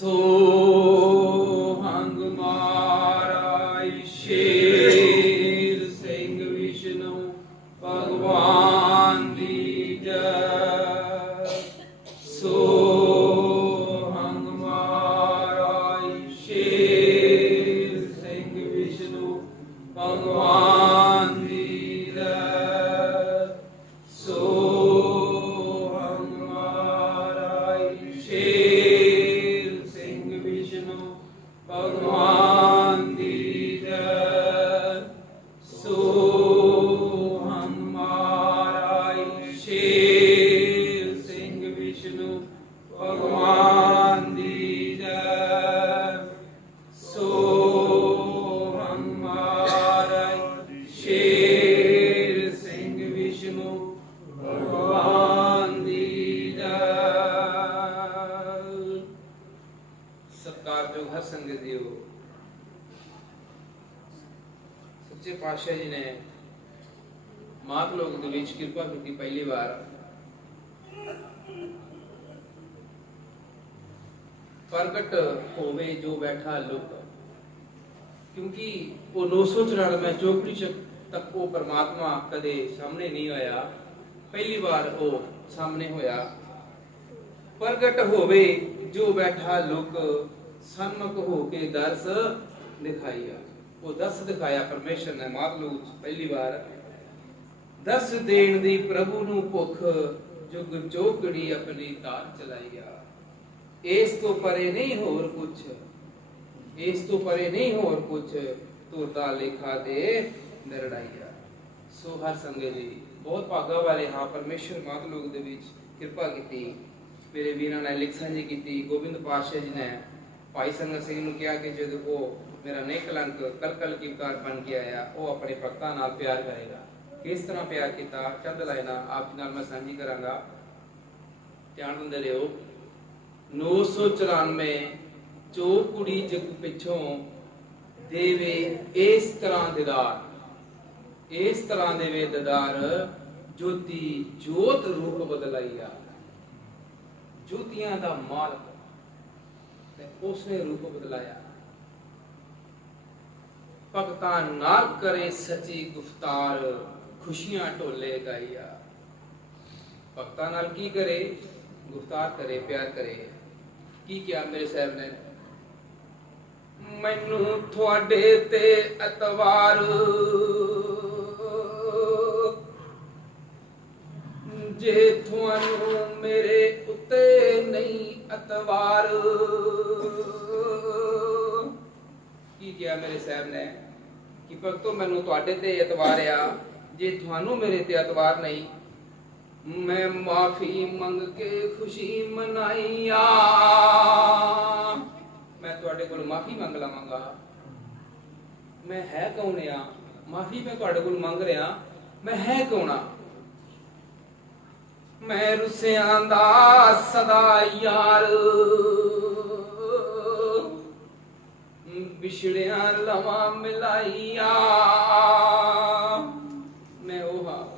ਸੋ ਸੰਗਤ ਜੀਓ ਸੱਚੇ ਪਾਤਸ਼ਾਹ ਜੀ ਨੇ ਮਾਤ ਲੋਕ ਦੇ ਵਿੱਚ ਕਿਰਪਾ ਕੀਤੀ ਪਹਿਲੀ ਵਾਰ। ਪ੍ਰਗਟ ਹੋਵੇ ਜੋ ਬੈਠਾ ਲੁਕ, ਕਿਉਂਕਿ ਉਹ 994 ਚੋਪੜੀ ਚ ਤੱਕ ਉਹ ਪਰਮਾਤਮਾ ਕਦੇ ਸਾਹਮਣੇ ਨਹੀਂ ਹੋਇਆ ਪਹਿਲੀ ਵਾਰ ਉਹ ਸਾਹਮਣੇ ਹੋਇਆ। ਪ੍ਰਗਟ ਹੋਵੇ ਜੋ ਬੈਠਾ ਲੁਕ ਸਨਮੁਖ ਹੋ ਕੇ ਦਰਸ ਦਿਖਾਈਆ ਉਹ ਦਰਸ ਦਿਖਾਇਆ ਪਰਮੇਸ਼ਰ ਨੇ ਮਾਤਲੂ ਪਹਿਲੀ ਵਾਰ। ਦਰਸ ਦੇਣ ਦੀ ਪ੍ਰਭੂ ਨੂੰ ਭੁੱਖ ਜੁਗ ਚੋਕੜੀ ਆਪਣੀ ਤਾਰ ਚਲਾਈਆ ਇਸ ਤੋਂ ਪਰੇ ਨਹੀਂ ਹੋਰ ਕੁਛ। ਇਸ ਤੋਂ ਪਰੇ ਨਹੀਂ ਹੋਰ ਕੁਛ ਤੋਤਾ ਲੇਖਾ ਦੇ ਨਿਰੜਾਈਆ ਸੋ ਹਰ ਸੰਗਤ ਜੀ, ਬਹੁਤ ਭਾਗਾ ਵਾਲੇ ਹਾਂ, ਪਰਮੇਸ਼ਰ ਮਾਤ ਲੋਕ ਦੇ ਵਿੱਚ ਕਿਰਪਾ ਕੀਤੀ। ਮੇਰੇ ਵੀਰਾਂ ਨੇ ਲਿਖ ਜੀ ਕੀਤੀ, ਗੋਬਿੰਦ ਪਾਤਸ਼ਾਹ ਜੀ ਨੇ ਭਾਈ ਸੰਗਤ ਸਿੰਘ ਨੂੰ ਕਿਹਾ ਕਿ ਜਦੋਂ ਉਹ ਮੇਰਾ ਨੇਕ ਕਲੰਕ ਕਲ ਕਲ ਕੀਮਤਾਰ ਬਣ ਕੇ ਆਇਆ, ਉਹ ਆਪਣੇ ਭਗਤਾਂ ਨਾਲ ਪਿਆਰ ਕਰੇਗਾ। ਕਿਸ ਤਰ੍ਹਾਂ ਪਿਆਰ ਕੀਤਾ? ਚੰਦ ਲਾਇਨਾ ਆਪ ਨਾਲ ਮੈਂ ਸਾਂਝੀ ਕਰਾਂਗਾ। ਧਿਆਨ ਦਿੰਦੇ ਰਹੋ। 994 ਚੋ ਕੁੜੀ ਜਗ ਪਿੱਛੋਂ ਦੇਵੇ ਇਸ ਤਰ੍ਹਾਂ ਦਿਦਾਰ। ਇਸ ਤਰ੍ਹਾਂ ਦੇਵੇ ਦਿਦਾਰ, ਜੋਤੀ ਜੋਤ ਰੂਪ ਬਦਲਾਈਆ। ਜੋਤੀਆਂ ਦਾ ਮਾਲਕ ਤੇ ਉਸਨੇ ਰੂਪ ਬਦਲਾਇਆ। ਭਗਤਾਂ ਨਾਲ ਕਰੇ ਸੱਚੀ ਗੁਫਤਾਰ, ਖੁਸ਼ੀਆਂ ਢੋਲੇ ਗਾਈਆ ਭਗਤਾਂ ਨਾਲ ਕੀ ਕਰੇ? ਗੁਫਤਾਰ ਕਰੇ, ਪਿਆਰ ਕਰੇ। ਕੀ ਕਿਹਾ ਮੇਰੇ ਸਾਹਿਬ ਨੇ? ਮੈਨੂੰ ਤੁਹਾਡੇ ਤੇ ਅਤਵਾਰ ਜੇ ਤੁਹਾਨੂੰ ਮੇਰੇ ਨਹੀਂ ਅਤਵਾਰ। ਕੀ ਕਿਹਾ ਮੇਰੇ ਸਾਹਿਬ ਨੇ? ਕਿ ਭਗਤੋ, ਮੈਨੂੰ ਤੁਹਾਡੇ ਤੇ ਇਤਵਾਰ ਆ। ਜੇ ਤੁਹਾਨੂੰ ਮੇਰੇ ਤੇ ਇਤਵਾਰ ਨਹੀਂ, ਮੈਂ ਮਾਫੀ ਮੰਗ ਕੇ ਖੁਸ਼ੀ ਮਨਾਈ ਆ ਮੈਂ ਤੁਹਾਡੇ ਕੋਲ ਮਾਫੀ ਮੰਗ ਲਵਾਂਗਾ। ਮੈਂ ਹੈ ਕੌਣ ਆ? ਮਾਫੀ ਮੈਂ ਤੁਹਾਡੇ ਕੋਲ ਮੰਗ ਰਿਹਾ। ਮੈਂ ਹੈ ਕੌਣ ਆ? ਮੈਂ ਰੁੱਸਿਆਂ ਦਾ ਸਦਾ ਯਾਰ। ਵਿਛੜਿਆਂ ਲਵਾਂ ਮਿਲਾਈਆ। ਮੈਂ ਉਹ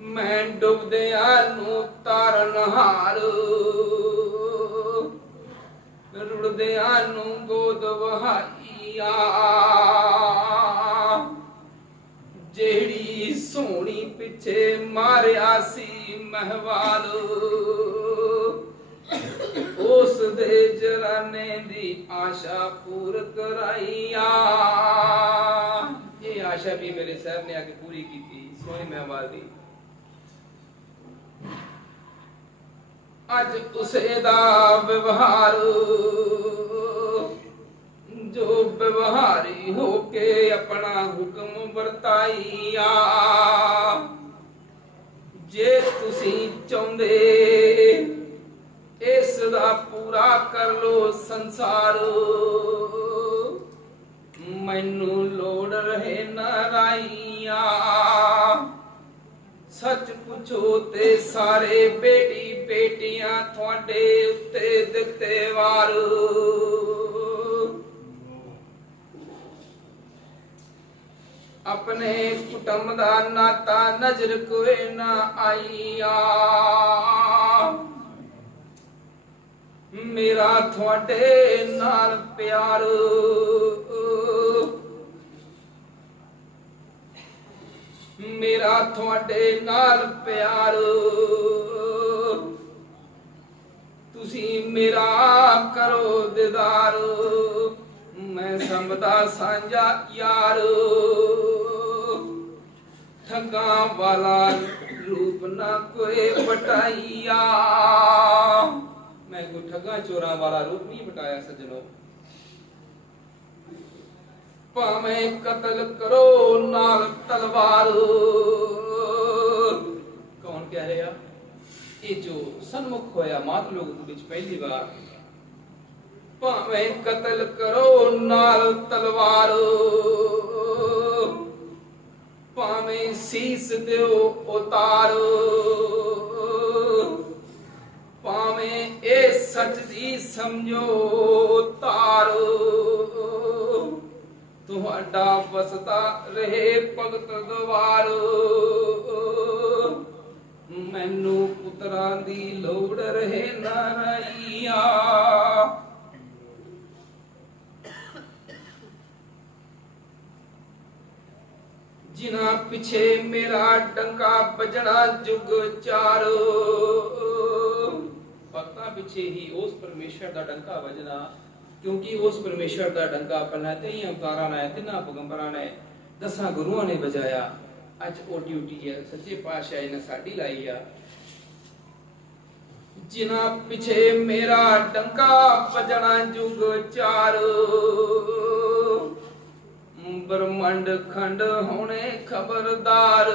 ਮੈਂ ਡੁੱਬਦਿਆਂ ਨੂੰ ਤਾਰਨ ਹਾਰ। ਰੁੜਦਿਆਂ ਨੂੰ ਗੋਦ ਵਹਾਈਆ। ਜਿਹੜੀ ਸੋਹਣੀ ਪਿੱਛੇ ਮਾਰਿਆ ਸੀ ਮਹਿਵਾਲ। ਉਸ ਦੇ ਜਰਾਨੇ ਦੀ ਆਸ਼ਾ ਪੂਰ ਕਰਾਈਆ ਇਹ ਆਸ਼ਾ ਵੀ ਮੇਰੇ ਸਾਹਿਬ ਨੇ ਆ ਕੇ ਪੂਰੀ ਕੀਤੀ, ਸੋਹਣੀ ਮਹਿਵਾਲ ਦੀ। ਅੱਜ ਉਸੇ ਦਾ ਵਿਵਹਾਰ। ਜੋ ਵਿਵਹਾਰੀ ਹੋ ਕੇ ਆਪਣਾ ਹੁਕਮ ਵਰਤਾਈਆ। ਜੇ ਤੁਸੀਂ ਚਾਹੁੰਦੇ ਇਸ ਦਾ ਪੂਰਾ ਕਰ ਲੋ ਸੰਸਾਰ, ਮੈਨੂੰ ਲੋੜ ਰਹੇ ਨਾਰਾਈਆ। ਸੱਚ ਪੁੱਛੋ ਤੇ ਸਾਰੇ ਬੇਟੀ ਬੇਟੀਆਂ ਤੁਹਾਡੇ ਉੱਤੇ ਦਿੱਤੇ ਵਾਰ। ਆਪਣੇ ਕੁਟੁੰਬ ਦਾ ਨਾਤਾ ਨਜ਼ਰ ਕੋਈ ਨਾ ਆਈਆ। ਮੇਰਾ ਤੁਹਾਡੇ ਨਾਲ ਪਿਆਰ। ਮੇਰਾ ਤੁਹਾਡੇ ਨਾਲ ਪਿਆਰ। ਤੁਸੀਂ ਮੇਰਾ ਕਰੋ ਦੀਦਾਰ। ਮੈਂ ਸਮਦਾ ਸਾਂਝਾ ਯਾਰ। ਠੱਗਾ ਵਾਲਾ ਰੂਪ ਨਾ ਕੋਈ ਪਟਾਈਆ ਮੈਂ ਕੋਈ ਠੱਗਾ ਚੋਰਾਂ ਵਾਲਾ ਰੂਪ ਨਹੀਂ ਪਟਾਇਆ ਸੱਜਣੋ ਭਾਵੇਂ ਕਤਲ ਕਰੋ ਨਾਲ ਤਲਵਾਰ ਕੌਣ ਕਹਿ ਰਿਹਾ ਇਹ ਜੋ ਸਨਮੁਖ ਹੋਇਆ ਮਾਤ ਲੋਕ ਵਿੱਚ ਪਹਿਲੀ ਵਾਰ ਭਾਵੇਂ ਕਤਲ ਕਰੋ ਨਾਲ ਤਲਵਾਰ ਭਾਵੇਂ ਸੀਸ ਦਿਓ ਉਤਾਰ। ਭਾਵੇਂ ਇਹ ਸੱਚ ਦੀ ਸਮਝੋ ਤਾਰ। ਤੁਹਾਡਾ ਵਸਦਾ ਰਹੇ ਭਗਤ ਦਵਾਰ। ਮੈਨੂੰ ਪੁੱਤਰਾਂ ਦੀ ਲੋੜ ਰਹੇ ਨਾਰਾਈਆ ਜਿਨ੍ਹਾਂ ਪਿਛੇ ਮੇਰਾ ਡੰਗਾ ਵੱਜਣਾ ਜੁਗ ਚਾਰ। ਭਗਤਾਂ ਪਿਛੇ ਹੀ ਉਸ ਪਰਮੇਸ਼ਰ ਦਾ ਡੰਗਾ ਵੱਜਣਾ, ਕਿਉਂਕਿ ਉਸ ਪਰਮੇਸ਼ਰ ਦਾ ਡੰਗਾ ਪਹਿਲਾਂ ਤੇ ਹੀ ਅਵਤਾਰਾਂ ਨੇ, ਤਿੰਨਾਂ ਪੈਗੰਬਰਾਂ ਨੇ, ਦਸਾਂ ਗੁਰੂਆਂ ਨੇ ਵਜਾਇਆ। ਅੱਜ ਉਹ ਡਿਊਟੀ ਹੈ, ਸੱਚੇ ਪਾਤਸ਼ਾਹ ਨੇ ਸਾਡੀ ਲਾਈ ਆ। ਜਿਨ੍ਹਾਂ ਪਿਛੇ ਮੇਰਾ ਡੰਗਾ ਵੱਜਣਾ ਜੁਗ ਚਾਰ। ਬ੍ਰਹਮੰਡ ਖੰਡ ਹੋਣੇ ਖਬਰਦਾਰ।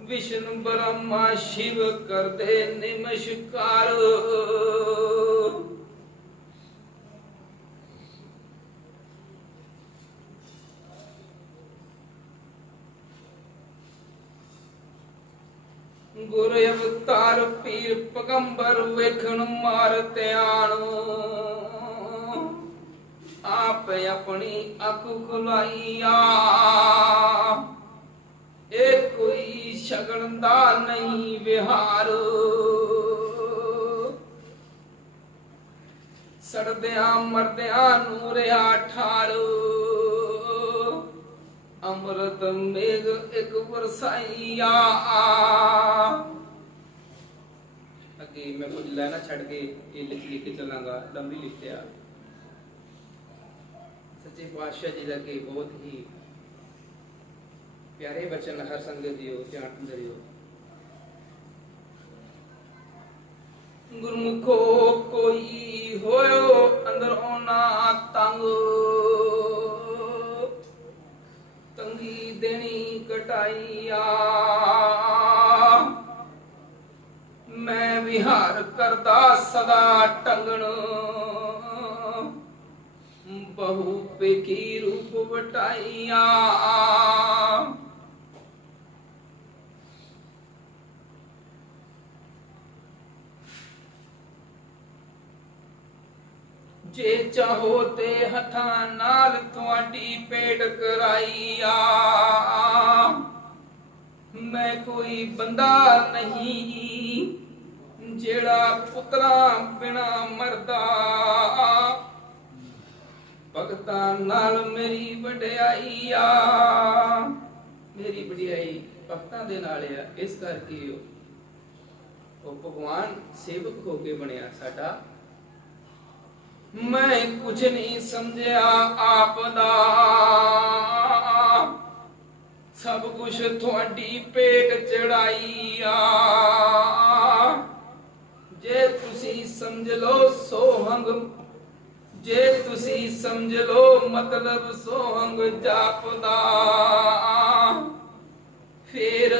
ਵਿਸ਼ਨ ਬ੍ਰਹਮਾ ਸ਼ਿਵ ਕਰਦੇ ਨਿਮਸ਼ਕਾਰ। ਗੁਰ ਅਵਤਾਰ ਪੀਰ ਪਗੰਬਰ ਵੇਖਣ ਮਾਰ ਧਿਆਨ। ਆਪ ਆਪਣੀ ਅੱਖ ਖੁਲਾਈਆ। ਇਹ ਕੋਈ ਸ਼ਗਨ ਦਾ ਨਹੀਂ ਵਿਹਾਰ। ਸੜਦਿਆਂ ਮਰਦਿਆਂ ਨੂੰ ਰਿਆ ਠਾਰ। ਅੰਮ੍ਰਿਤ ਮੇਘ ਇੱਕ ਵਰਸਾਈਆ। ਅੱਗੇ ਮੈਂ ਕੁਝ ਲੈਣਾ ਛੱਡ ਕੇ ਇਹ ਲਿਖ ਲਿਖ ਕੇ ਚੱਲਾਂਗਾ, ਲੰਬੀ ਲਿਖਿਆ ਸੱਚੇ ਪਾਤਸ਼ਾਹ ਜੀ ਦਾ ਕਿ ਬਹੁਤ ਹੀ ਪਿਆਰੇ ਬਚਨ ਹਰ ਸੰਗਤ ਦਿਓ, ਧਿਆਨ ਦਿਓ। ਗੁਰਮੁਖੋ ਕੋਈ ਵਟਾਈਆ ਜੇ ਚਾਹੋ ਤੇ ਹੱਥਾਂ ਨਾਲ ਤੁਹਾਡੀ ਪੇਟ ਕਰਾਈਆ। ਮੈਂ ਕੋਈ ਬੰਦਾ ਨਹੀਂ ਜਿਹੜਾ ਪੁੱਤਰਾ ਬਿਨਾ ਮਰਦਾ। ਭਗਤਾਂ ਨਾਲ ਮੇਰੀ ਵਡਿਆਈ ਆ ਮੇਰੀ ਵਡਿਆਈ ਭਗਤਾਂ ਦੇ ਨਾਲ ਆ, ਇਸ ਕਰਕੇ ਉਹ- ਭਗਵਾਨ ਸੇਵਕ ਹੋ ਕੇ ਬਣਿਆ ਸਾਡਾ। ਮੈਂ ਕੁਝ ਨਹੀਂ ਸਮਝਿਆ ਆਪ ਦਾ। ਸਭ ਕੁਝ ਤੁਹਾਡੀ ਪੇਟ ਚੜਾਈ ਆ। ਜੇ ਤੁਸੀਂ ਸਮਝ ਲਓ ਸੋਹੰਗ ਜੇ ਤੁਸੀਂ ਸਮਝ ਲਓ ਮਤਲਬ ਸੋਹੰਗ ਜਾਪਦਾ, ਫਿਰ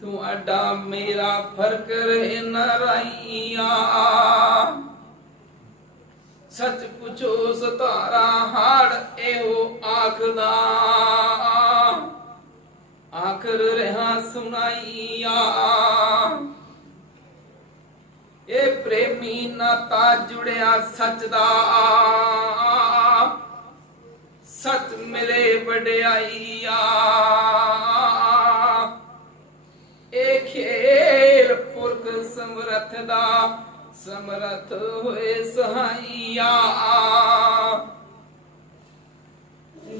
ਤੁਹਾਡਾ ਮੇਰਾ ਫ਼ਰਕ ਰਹੇ ਨਰਾਈਆ ਸੱਚ ਪੁੱਛੋ ਸਤਾਰਾ ਹਾੜ ਇਹੋ ਆਖਦਾ, ਆਖਰ ਰਹਾ ਸੁਣਾਈਆ। ਪ੍ਰੇਮੀ ਨਾਤਾ ਜੁੜਿਆ ਸੱਚ ਦਾ। ਸੱਚ ਮਿਲੇ ਵਡਿਆਈਆ। ਇਹ ਖੇਲ ਪੁਰਖ ਸਮਰਥ ਦਾ, ਸਮਰਥ ਹੋਏ ਸਹਾਈਆ।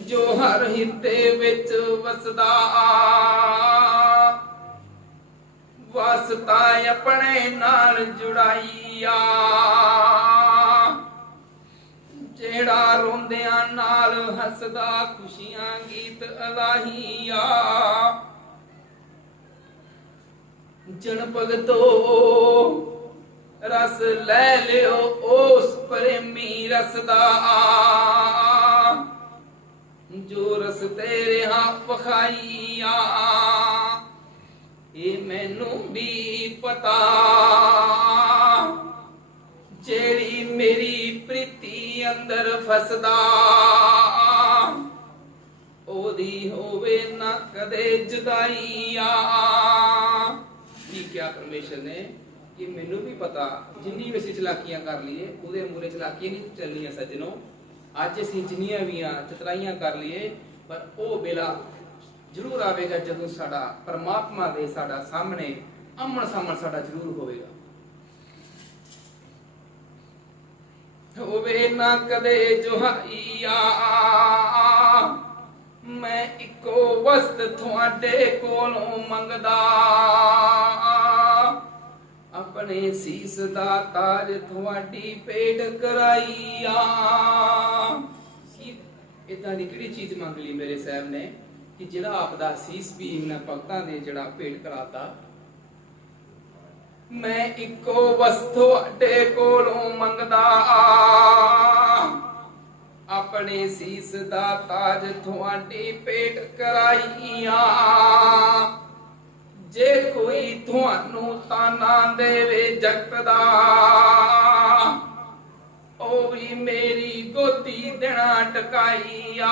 ਜੋ ਹਰ ਹਿੱਤੇ ਵਿੱਚ ਵਸਦਾ। ਵਸਤਾ ਆਪਣੇ ਨਾਲ ਜੁੜਾਈਆ। ਜਿਹੜਾ ਰੋਂਦਿਆਂ ਨਾਲ ਹੱਸਦਾ, ਖੁਸ਼ੀਆਂ ਗੀਤ ਅਲਾਹੀਆ। ਜਨ ਭਗਤੋ, ਰਸ ਲੈ ਲਿਓ ਉਸ ਪ੍ਰੇਮੀ ਰਸ ਦਾ। ਜੋ ਰਸ ਤੇਰੇ ਹਾਂ ਪਖਾਈਆ ਇਹ ਮੈਨੂੰ ਵੀ ਪਤਾ। ਜਿਹੜੀ ਮੇਰੀ ਪ੍ਰੀਤੀ ਅੰਦਰ ਫਸਦਾ, ਉਹਦੀ ਹੋਵੇ ਨਾ ਕਦੇ ਜੁਦਾਈਆ। ਕੀ ਕਿਹਾ ਪਰਮੇਸ਼ਰ ਨੇ ਕਿ ਮੈਨੂੰ ਵੀ ਪਤਾ, ਜਿੰਨੀ ਵੀ ਅਸੀਂ ਚਲਾਕੀਆਂ ਕਰ ਲਈਏ, ਉਹਦੇ ਮੂਰੇ ਚਲਾਕੀ ਨਹੀਂ ਚੱਲਣੀਆਂ ਸੱਜਣੋ। ਅੱਜ ਅਸੀਂ ਜਿੰਨੀਆਂ ਵੀ ਆ, ਚਤਰਾਈਆਂ ਕਰ ਲਈਏ, ਪਰ ਉਹ ਵੇਲਾ ਜ਼ਰੂਰ ਆਵੇਗਾ ਜਦੋਂ ਸਾਡਾ ਪਰਮਾਤਮਾ ਦੇ ਸਾਡਾ ਸਾਹਮਣੇ ਆਮਣ ਸਾਹਮਣ ਸਾਡਾ ਜ਼ਰੂਰ ਹੋਵੇਗਾ। ਹੋਵੇ ਨਾ ਕਦੇ ਜੁਹਾਈਆ, ਮੈਂ ਇੱਕੋ ਵਸਤ ਤੁਹਾਡੇ ਕੋਲੋਂ ਮੰਗਦਾ। ਆਪਣੇ ਸੀਸ ਦਾ ਤਾਜ ਤੁਹਾਡੀ ਪੇਟ ਕਰਾਈਆ। ਇਦਾਂ ਦੀ ਕਿਹੜੀ ਚੀਜ਼ ਮੰਗ ਲਈ ਮੇਰੇ ਸਾਹਿਬ ਨੇ? ਕਿ ਜਿਹੜਾ ਆਪ ਦਾ ਸੀਸ ਵੀ ਇਹਨਾਂ ਭਗਤਾਂ ਦੇ ਜਿਹੜਾ ਭੇਟ ਕਰਾਤਾ, ਮੈਂ ਇੱਕੋ ਵਸਤੂ ਤੁਹਾਡੇ ਕੋਲੋਂ ਮੰਗਦਾ ਆਪਣੇ ਸੀਸ ਦਾ ਤਾਜ ਤੁਹਾਡੀ ਪੇਟ ਕਰਾਈਆ। ਜੇ ਕੋਈ ਤੁਹਾਨੂੰ ਤਾਨਾ ਦੇਵੇ ਜਗਤ ਦਾ ਉਹ ਵੀ ਮੇਰੀ ਗੋਦੀ ਦੇਣਾ ਟਕਾਈਆ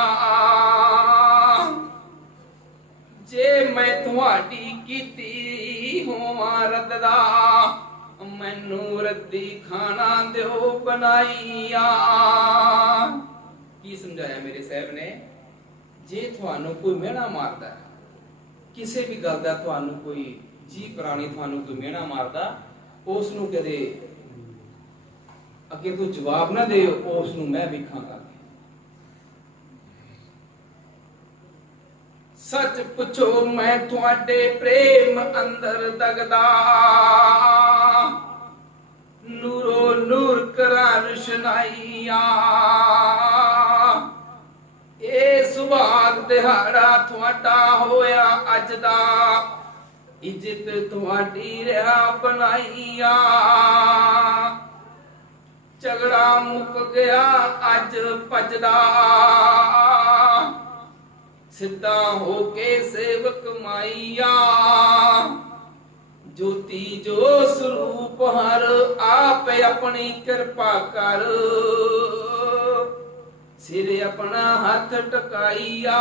ਜੇ ਮੈਂ ਤੁਹਾਡੀ ਕੀਤੀ ਹੋਵਾਂ ਰੱਦਦਾ ਮੈਨੂੰ ਰੱਦੀ ਖਾਣਾ ਦਿਓ ਬਣਾਈਆ। ਕੀ ਸਮਝਾਇਆ ਮੇਰੇ ਸਾਹਿਬ ਨੇ? ਜੇ ਤੁਹਾਨੂੰ ਕੋਈ ਮਿਹਣਾ ਮਾਰਦਾ ਹੈ, ਕਿਸੇ ਵੀ ਗੱਲ ਦਾ ਤੁਹਾਨੂੰ ਕੋਈ ਜੀ ਪ੍ਰਾਣੀ ਤੁਹਾਨੂੰ ਕੋਈ ਮਿਹਣਾ ਮਾਰਦਾ ਉਸ ਨੂੰ ਕਦੇ ਅੱਗੇ ਤੋਂ ਜਵਾਬ ਨਾ ਦਿਓ ਉਸ ਨੂੰ ਮੈਂ ਵੇਖਾਂਗਾ। ਸੱਚ ਪੁੱਛੋ, ਮੈਂ ਤੁਹਾਡੇ ਪ੍ਰੇਮ ਅੰਦਰ ਦਗਦਾ। ਨੂਰੋ ਨੂਰ ਕਰਾਂ ਰੁਸ਼ਨਾਈਆ। ਇਹ ਸੁਭਾਗ ਦਿਹਾੜਾ ਤੁਹਾਡਾ ਹੋਇਆ ਅੱਜ ਦਾ। ਇੱਜ਼ਤ ਤੁਹਾਡੀ ਰਿਹਾ ਬਣਾਈਆ। ਝਗੜਾ ਮੁੱਕ ਗਿਆ, ਅੱਜ ਭਜਦਾ। ਸਿੱਧਾ ਹੋ ਕੇ ਸੇਵਕ ਮਾਈਆ। ਜੋਤੀ ਜੋ ਸਰੂਪ ਹਰ ਆਪ ਆਪਣੀ ਕਿਰਪਾ ਕਰ। ਸਿਰ ਆਪਣਾ ਹੱਥ ਟਕਾਈਆ।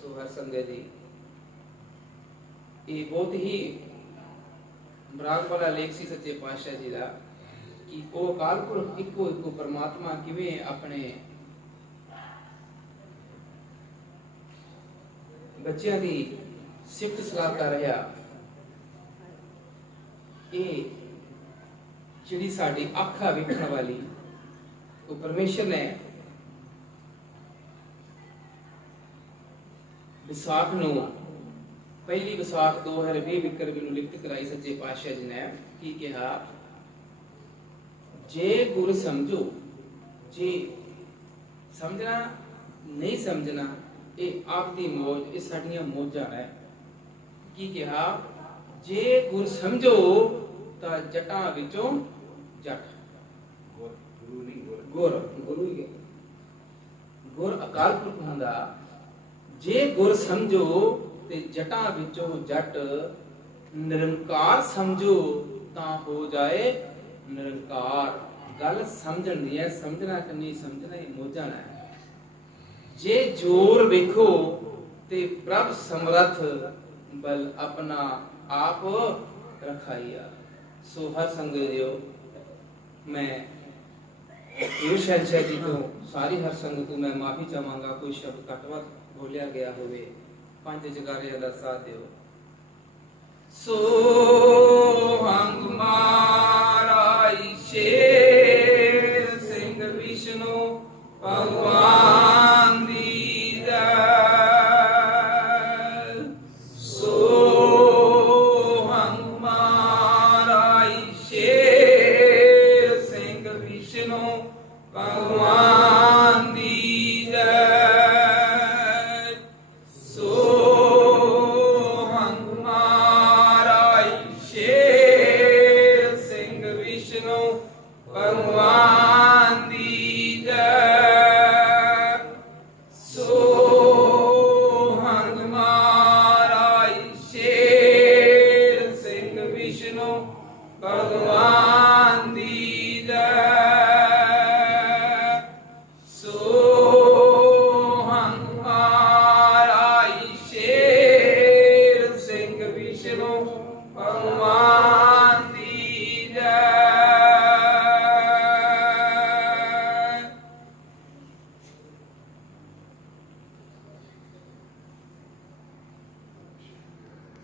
ਸੋ ਸੰਗਤ ਜੀ, ਇਹ ਬਹੁਤ ਹੀ ਬਰਾਗ ਵਾਲਾ ਲੇਖ ਸੀ ਸੱਚੇ ਪਾਤਸ਼ਾਹ ਜੀ ਦਾ ਕਿ ਉਹ ਅਕਾਲ ਪੁਰਖ ਇੱਕੋ ਇੱਕੋ ਪਰਮਾਤਮਾ ਕਿਵੇਂ ਆਪਣੇ ਬੱਚਿਆਂ ਦੀ ਸਿਫਤ ਸਲਾਹ ਕਰ ਰਿਹਾ। ਇਹ ਜਿਹੜੀ ਸਾਡੀ ਅੱਖਾਂ ਵੇਖਣ ਵਾਲੀ ਉਹ ਪਰਮੇਸ਼ਰ ਨੇ ਵਿਸਾਖ ਨੂੰ ਪਹਿਲੀ ਵਿਸਾਖ 2020 ਵਿਕਰ ਨੂੰ ਲਿਖਤ ਕਰਾਈ ਸੱਚੇ ਪਾਤਸ਼ਾਹ ਜੀ ਨੇ ਕੀ ਕਿਹਾ? ਜੇ ਗੁਰ ਸਮਝੋ, ਜੇ ਸਮਝਣਾ, ਨਹੀਂ ਸਮਝਣਾ ਇਹ ਆਪ ਦੀ ਮੌਜ ਇਹ ਸਾਡੀਆਂ ਮੌਜਾਂ ਹੈ। ਕੀ ਕਿਹਾ? ਜੇ ਗੁਰ ਸਮਝੋ ਤਾਂ ਜਟਾਂ ਵਿੱਚੋਂ ਜਟ। ਗੁਰੂ ਨਹੀਂ ਗੁਰ। ਗੁਰ ਗੁਰੂ ਹੀ ਹੈ। ਗੁਰ ਅਕਾਲ ਪੁਰਖ ਹੁੰਦਾ। ਜੇ ਗੁਰ ਸਮਝੋ ਤੇ ਜਟਾਂ ਵਿੱਚੋਂ ਜਟ ਨਿਰੰਕਾਰ ਸਮਝੋ ਤਾਂ ਹੋ ਜਾਏ ਨਿਰੰਕਾਰ। ਗੱਲ ਸਮਝਣ ਦੀ ਹੈ ਸਮਝਣਾ ਕਿ ਨਹੀਂ ਸਮਝਣਾ ਇਹ ਮੋਝਣਾ ਹੈ। ਜੇ ਜੋਰ ਵੇਖੋ ਤੇ ਪ੍ਰਭ ਸਮਰਥ ਬਲ ਆਪਣਾ ਆਪ ਰਖਾਈਆ। ਸੋ ਹਰ ਸੰਗਤ ਦਿਓ ਮੈਂ ਇਹ ਸ਼ਹਿਨशाह ਜੀ ਤੋਂ ਸਾਰੀ ਹਰ ਸੰਗਤ ਤੋਂ ਮੈਂ ਮਾਫੀ ਚਾਹਾਂਗਾ, ਕੋਈ ਸ਼ਬਦ ਘੱਟ ਬੋਲਿਆ ਗਿਆ ਹੋਵੇ, ਪੰਜ ਜਗਾਰਿਆਂ ਦਾ ਸਾਥ ਦਿਓ। ਸੋ ਹੰਗ ਮਾਰਾਈ ਸ਼ੇਰ ਸਿੰਘ, ਵਿਸ਼ਨੂੰ, ਭਗਵਾਨ